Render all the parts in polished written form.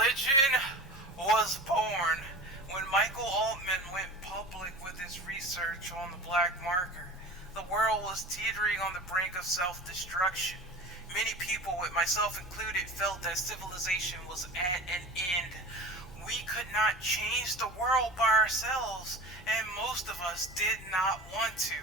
religion was born when Michael Altman went public with his research on the black marker. The world was teetering on the brink of self-destruction. Many people, with myself included, felt that civilization was at an end. We could not change the world by ourselves, and most of us did not want to.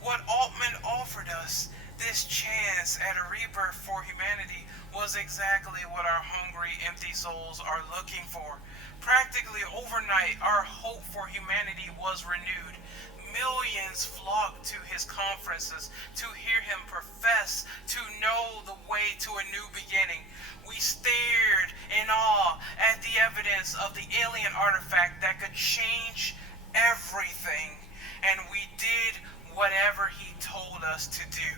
What Altman offered us, this chance at a rebirth for humanity, was exactly what our hungry, empty souls are looking for. Practically overnight, our hope for humanity was renewed. Millions flocked to his conferences to hear him profess to know the way to a new beginning. We stared in awe at the evidence of the alien artifact that could change everything, and we did whatever he told us to do.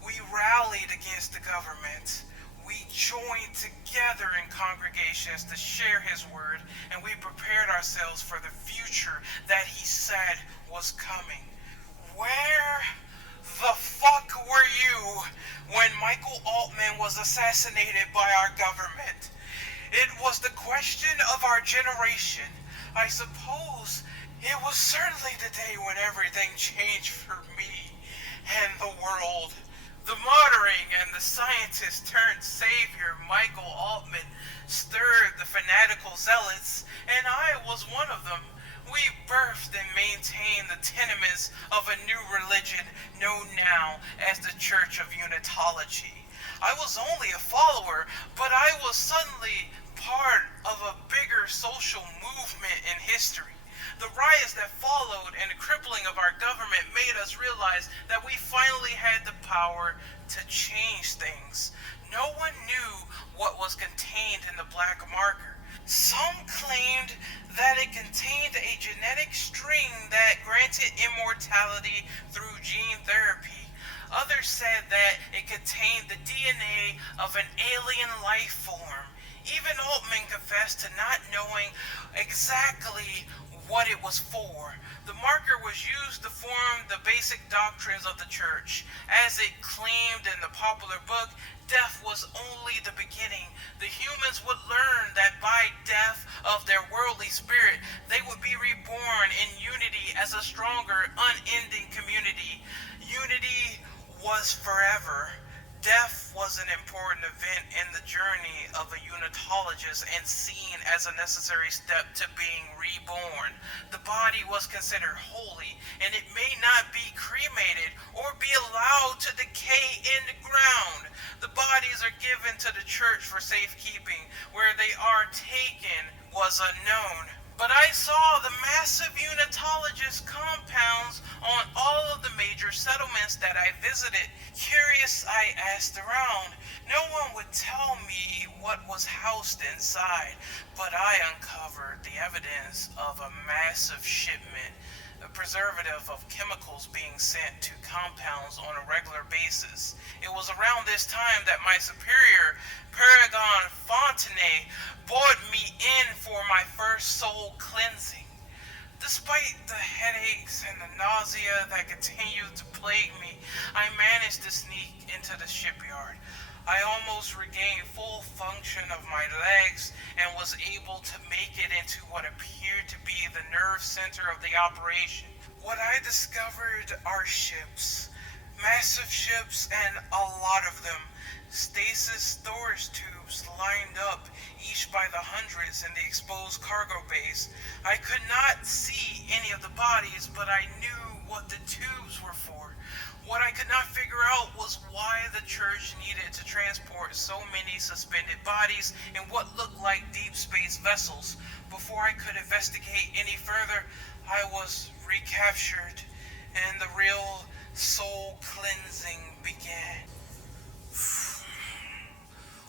We rallied against the government. We joined together in congregations to share his word, and we prepared ourselves for the future that he said was coming. Where the fuck were you when Michael Altman was assassinated by our government? It was the question of our generation. I suppose it was certainly the day when everything changed for me and the world. The martyring and the scientist-turned-savior Michael Altman stirred the fanatical zealots, and I was one of them. We birthed and maintained the tenements of a new religion known now as the Church of Unitology. I was only a follower, but I was suddenly part of a bigger social movement in history. The riots that followed and the crippling of our government made us realize that we finally had the power to change things. No one knew what was contained in the black marker. Some claimed that it contained a genetic string that granted immortality through gene therapy. Others said that it contained the DNA of an alien life form. Even Altman confessed to not knowing exactly what it was for. The marker was used to form the basic doctrines of the church. As it claimed in the popular book, death was only the beginning. The humans would learn that by death of their worldly spirit, they would be reborn in unity as a stronger, unending community. Unity was forever. Death was an important event in the journey of a unitologist and seen as a necessary step to being reborn. The body was considered holy, and it may not be cremated or be allowed to decay in the ground. The bodies are given to the church for safekeeping. Where they are taken was unknown. But I saw the massive Unitologist compounds on all of the major settlements that I visited. Curious, I asked around. No one would tell me what was housed inside, but I uncovered the evidence of a massive shipment, a preservative of chemicals being sent to compounds on a regular basis. It was around this time that my superior, Paragon Fontenay, brought me in for my first soul cleansing. Despite the headaches and the nausea that continued to plague me, I managed to sneak into the shipyard. I almost regained full function of my legs and was able to make it into what appeared to be the nerve center of the operation. What I discovered are ships. Massive ships, and a lot of them. Stasis storage tubes lined up, each by the hundreds in the exposed cargo bays. I could not see any of the bodies, but I knew what the tubes were for. What I could not figure out was why the church needed to transport so many suspended bodies in what looked like deep space vessels. Before I could investigate any further, I was recaptured, and the real soul cleansing began.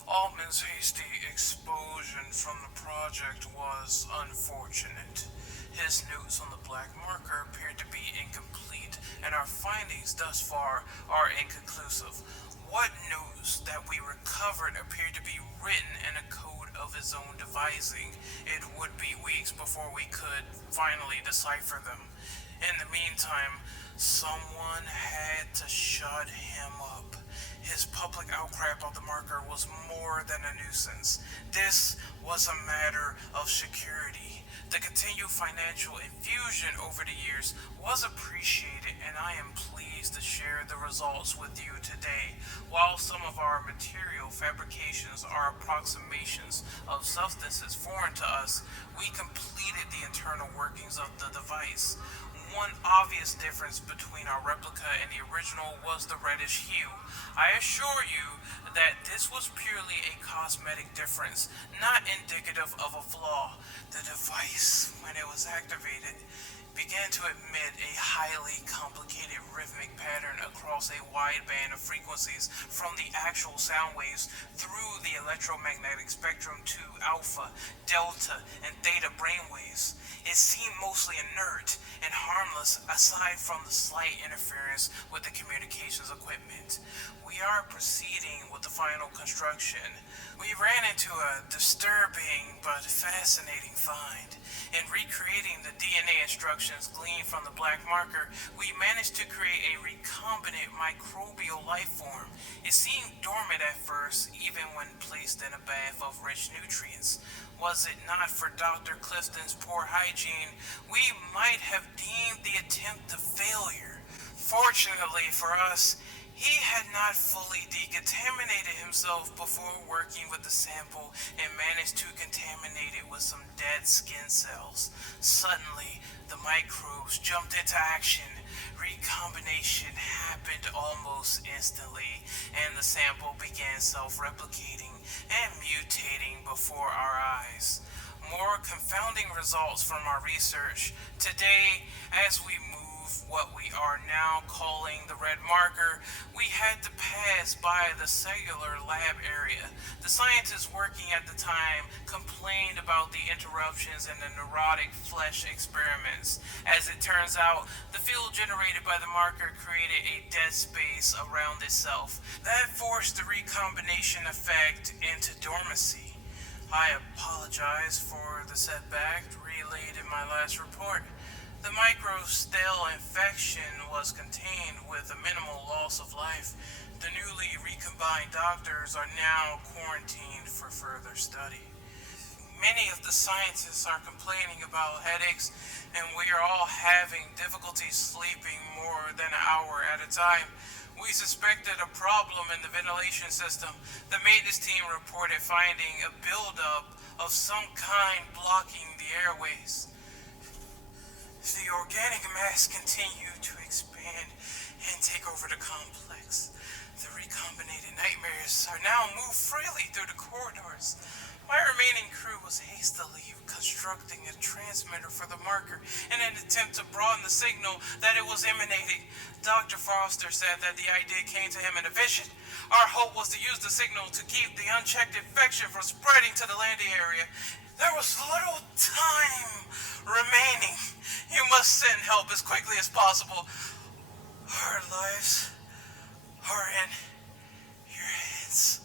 Altman's hasty expulsion from the project was unfortunate. His notes on the black marker appeared to be incomplete, and our findings thus far are inconclusive. What notes that we recovered appeared to be written in a code of his own devising. It would be weeks before we could finally decipher them. In the meantime, someone had to shut him up. His public outcry about the marker was more than a nuisance. This was a matter of security. The continued financial infusion over the years was appreciated, and I am pleased to share the results with you today. While some of our material fabrications are approximations of substances foreign to us, we completed the internal workings of the device. One obvious difference between our replica and the original was the reddish hue. I assure you that this was purely a cosmetic difference, not indicative of a flaw. The device, when it was activated, began to emit a highly complicated rhythmic pattern across a wide band of frequencies from the actual sound waves through the electromagnetic spectrum to alpha, delta, and theta brainwaves. It seemed mostly inert and harmless aside from the slight interference with the communications equipment. We are proceeding with the final construction. We ran into a disturbing but fascinating find. In recreating the DNA instructions gleaned from the black marker, we managed to create a recombinant microbial life form. It seemed dormant at first, even when placed in a bath of rich nutrients. Was it not for Dr. Clifton's poor hygiene, we might have deemed the attempt a failure. Fortunately for us, he had not fully decontaminated himself before working with the sample and managed to contaminate it with some dead skin cells. Suddenly, the microbes jumped into action. Recombination happened almost instantly, and the sample began self-replicating and mutating before our eyes. More confounding results from our research. Today, as we move what we are now calling the red marker, we had to pass by the cellular lab area. The scientists working at the time complained about the interruptions in the neurotic flesh experiments. As it turns out, the field generated by the marker created a dead space around itself. That forced the recombination effect into dormancy. I apologize for the setback relayed in my last report. The microstell infection was contained with a minimal loss of life. The newly recombined doctors are now quarantined for further study. Many of the scientists are complaining about headaches, and we are all having difficulty sleeping more than an hour at a time. We suspected a problem in the ventilation system. The maintenance team reported finding a buildup of some kind blocking the airways. The organic mass continued to expand and take over the complex. The recombinated nightmares are now moved freely through the corridors. My remaining crew was hastily constructing a transmitter for the marker in an attempt to broaden the signal that it was emanating. Dr. Foster said that the idea came to him in a vision. Our hope was to use the signal to keep the unchecked infection from spreading to the landing area. There was little time remaining. You must send help as quickly as possible. Our lives are in your hands.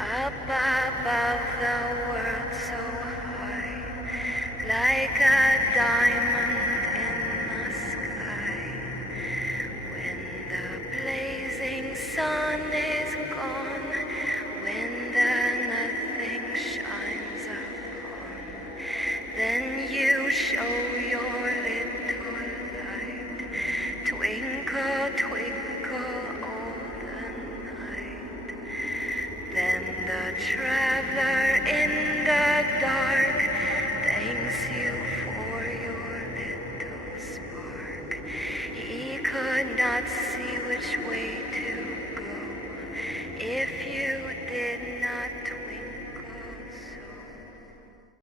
Above the world so high, like a diamond in the sky. When the blazing sun is gone, when the nothing shines upon, then you show your little light. Twinkle, twinkle all the night. Then the traveler in the dark thanks you for your little spark. He could not see which way to